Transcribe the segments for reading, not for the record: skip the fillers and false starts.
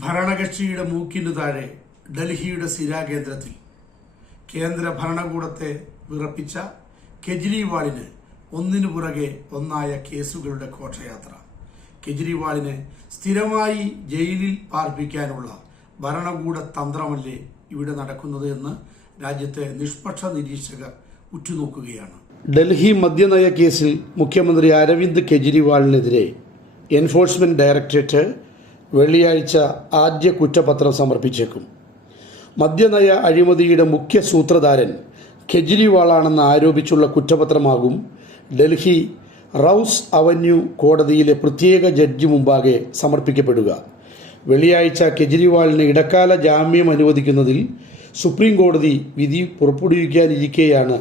ഭരണകക്ഷിയുടെ മൂക്കിനു താഴെ ഡൽഹിയുടെ സ്ഥിരാകേന്ദ്രത്തിൽ കേന്ദ്ര ഭരണകൂടത്തെ വിറപ്പിച്ച കെജ്രിവാളിന് ഒന്നിനു പുറകെ ഒന്നായ കേസുകളുടെ ഘോഷയാത്ര. കെജ്രിവാളിനെ സ്ഥിരമായി ജയിലിൽ പാർപ്പിക്കാനുള്ള ഭരണകൂട തന്ത്രമല്ലേ ഇവിടെ നടക്കുന്നത് എന്ന് രാജ്യത്തെ നിഷ്പക്ഷ നിരീക്ഷകർ ഉറ്റുനോക്കുകയാണ്. ഡൽഹി മദ്യനയ കേസിൽ മുഖ്യമന്ത്രി അരവിന്ദ് കെജ്രിവാളിനെതിരെ എൻഫോഴ്സ്മെന്റ് ഡയറക്ടറേറ്റ് വെള്ളിയാഴ്ച ആദ്യ കുറ്റപത്രം സമർപ്പിച്ചേക്കും. മദ്യനയ അഴിമതിയുടെ മുഖ്യ സൂത്രധാരൻ കെജ്രിവാളാണെന്ന് ആരോപിച്ചുള്ള കുറ്റപത്രമാകും ഡൽഹി റൌസ് അവന്യൂ കോടതിയിലെ പ്രത്യേക ജഡ്ജി മുമ്പാകെ സമർപ്പിക്കപ്പെടുക. വെള്ളിയാഴ്ച കെജ്രിവാളിന് ഇടക്കാല ജാമ്യം അനുവദിക്കുന്നതിൽ സുപ്രീം കോടതി വിധി പുറപ്പെടുവിക്കാനിരിക്കെയാണ്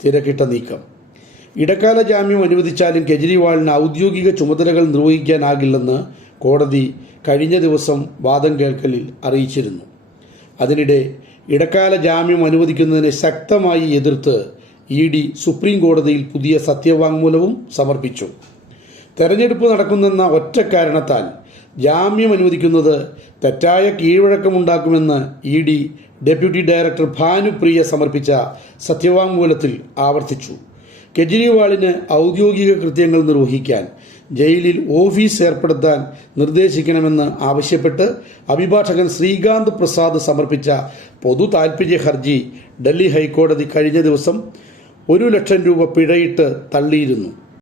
തിരക്കിട്ട നീക്കം. ഇടക്കാല ജാമ്യം അനുവദിച്ചാലും കെജ്രിവാളിന് ഔദ്യോഗിക ചുമതലകൾ നിർവഹിക്കാനാകില്ലെന്ന് കോടതി കഴിഞ്ഞ ദിവസം വാദം കേൾക്കലിൽ അറിയിച്ചിരുന്നു. അതിനിടെ ഇടക്കാല ജാമ്യം അനുവദിക്കുന്നതിനെ ശക്തമായി എതിർത്ത് ED സുപ്രീം കോടതിയിൽ പുതിയ സത്യവാങ്മൂലവും സമർപ്പിച്ചു. തെരഞ്ഞെടുപ്പ് നടക്കുന്നെന്ന ഒറ്റ കാരണത്താൽ ജാമ്യം അനുവദിക്കുന്നത് തെറ്റായ കീഴ്വഴക്കമുണ്ടാക്കുമെന്ന് ED ഡെപ്യൂട്ടി ഡയറക്ടർ ഭാനുപ്രിയ സമർപ്പിച്ച സത്യവാങ്മൂലത്തിൽ ആവർത്തിച്ചു. കെജ്രിവാളിന് ഔദ്യോഗിക കൃത്യങ്ങൾ നിർവഹിക്കാൻ ജയിലിൽ ഓഫീസ് ഏർപ്പെടുത്താൻ നിർദ്ദേശിക്കണമെന്ന് ആവശ്യപ്പെട്ട് അഭിഭാഷകൻ ശ്രീകാന്ത് പ്രസാദ് സമർപ്പിച്ച പൊതു താൽപര്യ ഹർജി ഡൽഹി ഹൈക്കോടതി കഴിഞ്ഞ ദിവസം 1 ലക്ഷം രൂപ പിഴയിട്ട് തള്ളിയിരുന്നു.